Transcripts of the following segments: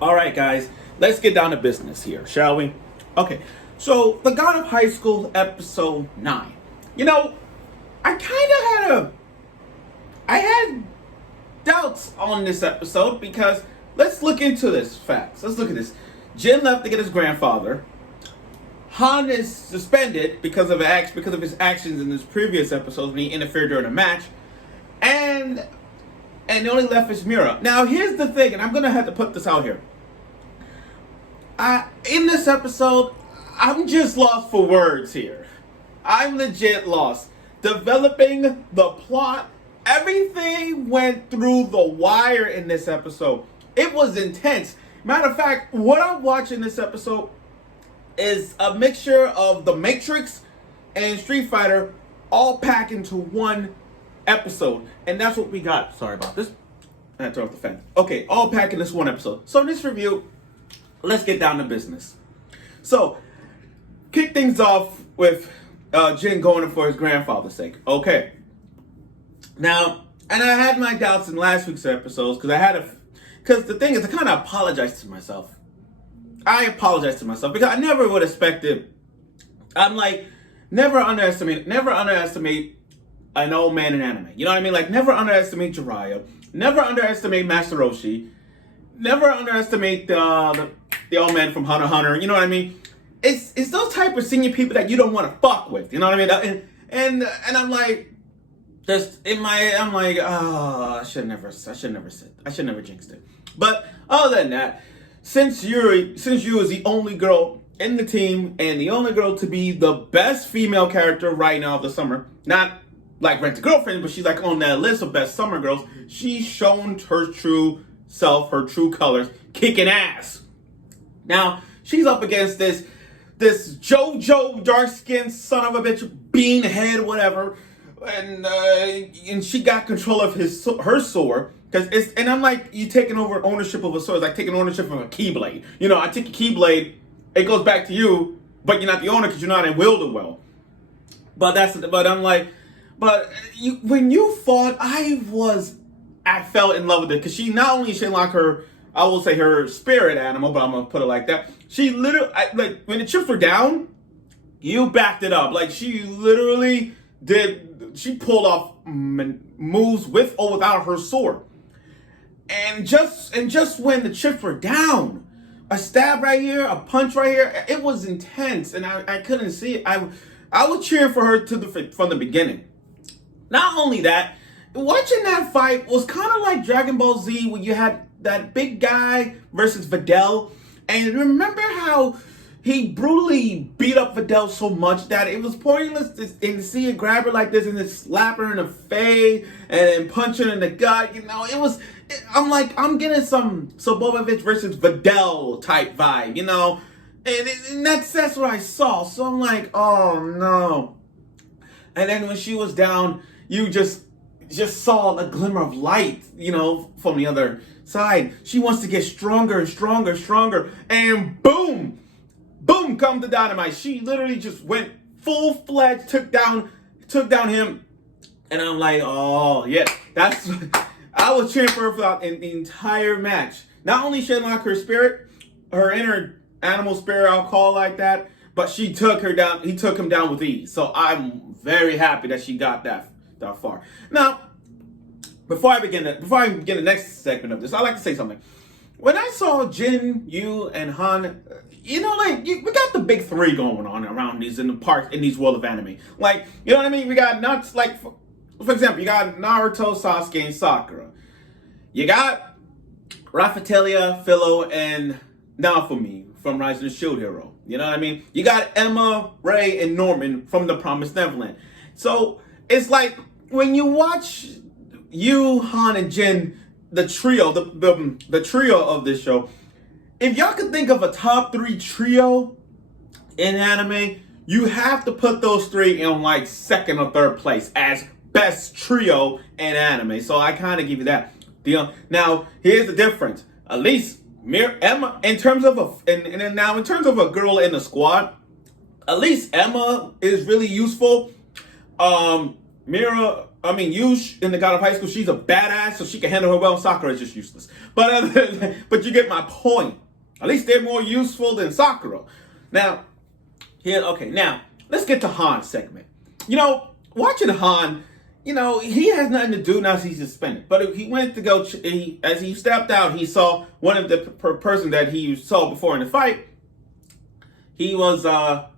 All right, guys, let's get down to business here, shall we? Okay, so The God of High School, episode 9. You know, I kind of I had doubts on this episode because let's look into this facts. Let's look at this. Jin left to get his grandfather. Han is suspended because of his actions in his previous episodes when he interfered during a match, and the only left is Mira. Now, here's the thing, and I'm gonna have to put this out here. In this episode, I'm just lost for words here. I'm legit lost. Developing the plot, everything went through the wire in this episode. It was intense. Matter of fact, what I'm watching this episode is a mixture of The Matrix and Street Fighter all packed into one episode. And that's what we got. Sorry about this. I had to turn off the fan. Okay, all packed in this one episode. So in this review, let's get down to business. So, kick things off with Jin going for his grandfather's sake. Okay. Now, and I had my doubts in last week's episodes because the thing is, I kind of apologized to myself. I apologize to myself because I never would expect it. I'm like, never underestimate an old man in anime. You know what I mean? Like, never underestimate Jiraiya. Never underestimate Master Roshi. Never underestimate the old man from Hunter x Hunter. You know what I mean? It's those type of senior people that you don't want to fuck with. You know what I mean? And I'm like, I'm like, oh, I should never jinxed it. But other than that, since you is the only girl in the team and the only girl to be the best female character right now of the summer, not like Rent a Girlfriend, but she's like on that list of best summer girls, she's shown her true self, her true colors, kicking ass. Now, she's up against this JoJo dark-skinned son of a bitch, bean head, whatever, and she got control of her sword. And I'm like, you taking over ownership of a sword. It's like taking ownership of a keyblade. You know, I take a keyblade, it goes back to you, but you're not the owner because you're not in wield it well. But I'm like, when you fought, I fell in love with it because she not only should unlock her, I will say her spirit animal, but I'm gonna put it like that. She literally, like when the chips were down, you backed it up. Like she literally she pulled off moves with or without her sword. And just when the chips were down, a stab right here, a punch right here, it was intense, and I couldn't see it. I was cheering for her from the beginning. Not only that, watching that fight was kind of like Dragon Ball Z, when you had that big guy versus Videl, and remember how he brutally beat up Videl so much that it was pointless to see it grab her like this and then slap her in the face and then punch her in the gut. You know, I'm like, I'm getting some Sobovich versus Videl type vibe, you know? And that's what I saw. So I'm like, oh no. And then when she was down, you just saw a glimmer of light, you know, from the other side. She wants to get stronger and stronger and stronger. And boom, come the dynamite. She literally just went full-fledged, took down him. And I'm like, oh yeah, I was cheering for her throughout the entire match. Not only she unlocked her spirit, her inner animal spirit, I'll call it like that, but he took him down with ease. So I'm very happy that she got that far. Now, before I begin the next segment of this, I'd like to say something. When I saw Jin, Yu, and Han, you know, like, we got the big three going on around in these world of anime. Like, you know what I mean? We got for example, you got Naruto, Sasuke, and Sakura. You got Raphtalia, Philo, and Naofumi from Rise of the Shield Hero. You know what I mean? You got Emma, Ray, and Norman from The Promised Neverland. So, it's like, when you watch Yu, Han, and Jin, the trio, the trio of this show, if y'all could think of a top 3 trio in anime, you have to put those three in like second or third place as best trio in anime. So I kind of give you that. Now, here's the difference. At least Emma, in terms of a girl in the squad, at least Emma is really useful. Mira, I mean, Yush in the God of High School, she's a badass, so she can handle her well. Sakura is just useless. But you get my point. At least they're more useful than Sakura. Now, now let's get to Han's segment. Watching Han, he has nothing to do now. He's suspended. But he went to go. As he stepped out, he saw one of the person that he saw before in the fight. He was out.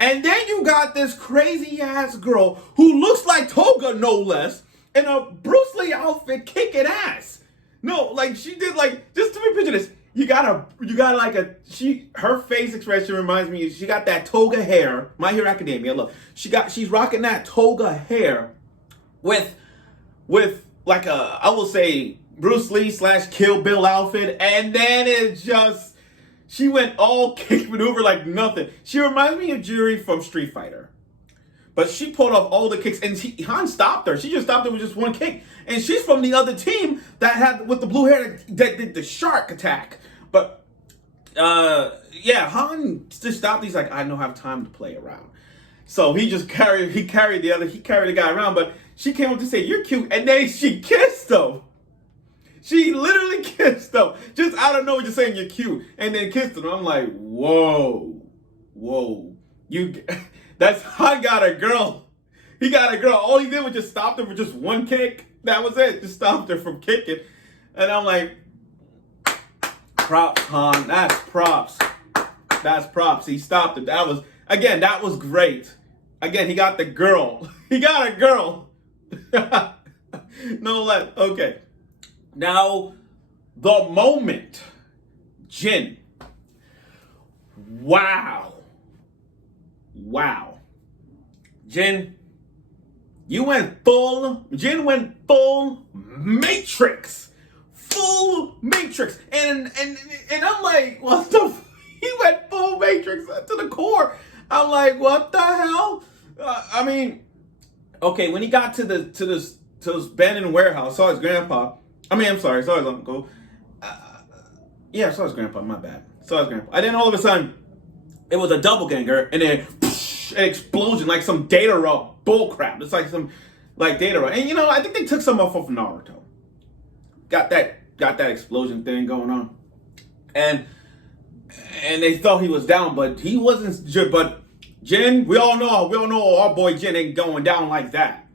And then you got this crazy ass girl who looks like Toga, no less, in a Bruce Lee outfit, kicking ass. No, like she did, just to me picture this. Her face expression reminds me. She got that toga hair. My Hero Academia. Look, she's rocking that toga hair with like I will say Bruce Lee / Kill Bill outfit, and then she went all kick maneuver like nothing. She reminds me of Juri from Street Fighter. But she pulled off all the kicks, and Han stopped her. She just stopped her with just one kick. And she's from the other team that had, with the blue hair, that did the shark attack. But, Han just stopped. He's like, I don't have time to play around. So he carried the guy around. But she came up to say, you're cute. And then she kissed him. She literally kissed him. Just out of nowhere, just saying you're cute. And then kissed him. I'm like, whoa. Han got a girl. He got a girl. All he did was just stop her with just one kick. That was it. Just stopped her from kicking. And I'm like, props, Han. That's props. He stopped it. That was great. Again, he got the girl. He got a girl. No less. Okay. Now, the moment. Jin. Wow. Jin went full Matrix. Full Matrix. And I'm like, what the he went full Matrix to the core. I'm like, what the hell? When he got to this abandoned warehouse, saw his grandpa. Saw his uncle. Saw his grandpa, my bad. Saw his grandpa. And then all of a sudden, it was a doppelganger, and then an explosion, like some Datara bullcrap. It's like some, Datara. And I think they took some off of Naruto. Got that explosion thing going on. And they thought he was down, but he wasn't. But Jin, we all know our boy Jin ain't going down like that.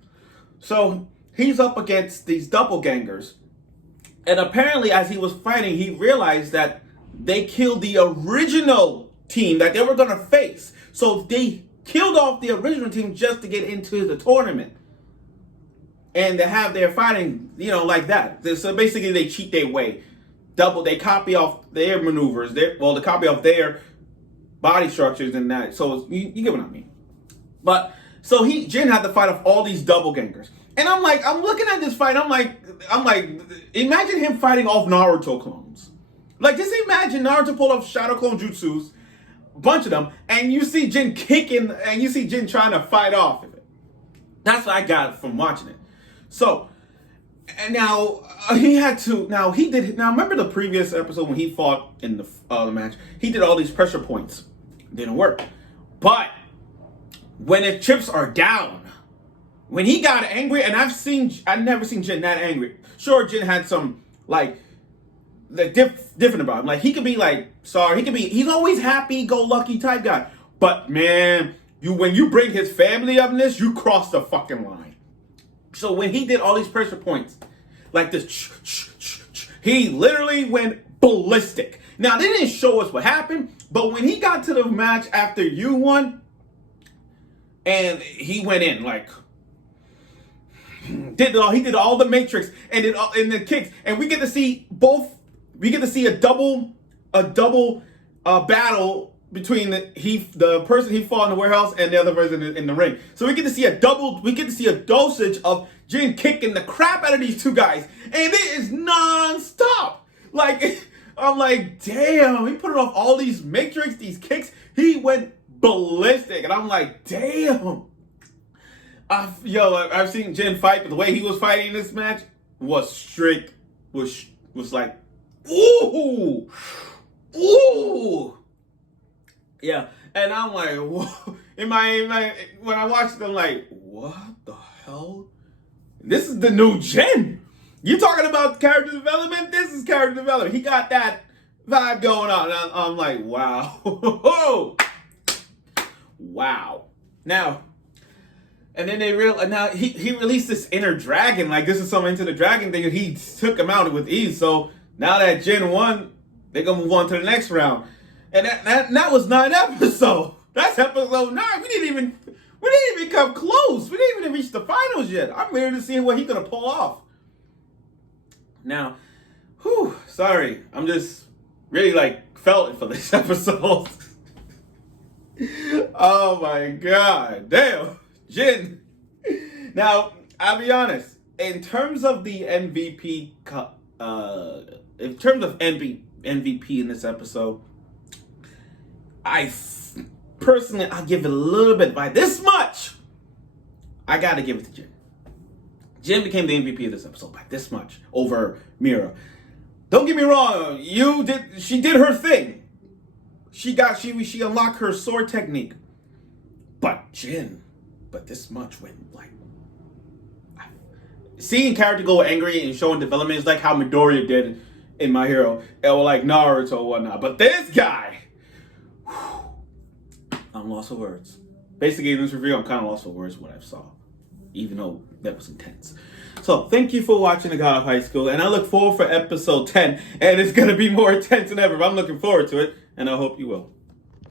So he's up against these doppelgangers. And apparently, as he was fighting, he realized that they killed the original team that they were going to face. So they killed off the original team just to get into the tournament. And to have their fighting, like that. So basically, they cheat their way. They copy off their maneuvers. They copy off their body structures and that. So you get what I mean. But, so Jin had to fight off all these doppelgangers. And I'm looking at this fight, I'm like, imagine him fighting off Naruto clones. Just imagine Naruto pull off Shadow Clone Jutsus, a bunch of them, and you see Jin kicking, and you see Jin trying to fight off of it. That's what I got from watching it. So, and now, remember the previous episode when he fought in the match? He did all these pressure points. Didn't work. But, when the chips are down, when he got angry, and I've never seen Jin that angry. Sure, Jin had some, different about him. He could be sorry. He's always happy-go-lucky type guy. But, man, when you bring his family up in this, you cross the fucking line. So when he did all these pressure points, like this, he literally went ballistic. Now, they didn't show us what happened, but when he got to the match after you won, and he went in, he did all the Matrix and the kicks, and we get to see a double battle between the person he fought in the warehouse and the other person in the ring. So we get to see a dosage of Jin kicking the crap out of these two guys, and it is non-stop. I'm like, damn, he put it off all these Matrix, these kicks. He went ballistic, and I'm like, damn. I've seen Jin fight, but the way he was fighting in this match was strict. Was like, ooh. Yeah, and I'm like, whoa. When I watched it, I'm like, what the hell? This is the new Jin. You talking about character development? This is character development. He got that vibe going on. I'm like, wow. Wow. Now, and then now he released this inner dragon. Like, this is some Into the Dragon thing. He took him out with ease. So now that Jin won, they're gonna move on to the next round. And that was 9 episodes. That's episode 9. We didn't even come close. We didn't even reach the finals yet. I'm ready to see what he's gonna pull off. Now, sorry. I'm just really felt it for this episode. Oh my god. Damn. Jin. Now, I'll be honest. In terms of the MVP MVP in this episode, personally, I'll give it a little bit. By this much, I gotta give it to Jin. Jin became the MVP of this episode by this much over Mira. Don't get me wrong, she did her thing. She unlocked her sword technique. But this much when seeing character go angry and showing development is like how Midoriya did in My Hero, or like Naruto or whatnot. But this guy, I'm lost for words. Basically, in this review, I'm kind of lost for words what I saw, even though that was intense. So, thank you for watching The God of High School, and I look forward for episode 10, and it's going to be more intense than ever. I'm looking forward to it, and I hope you will.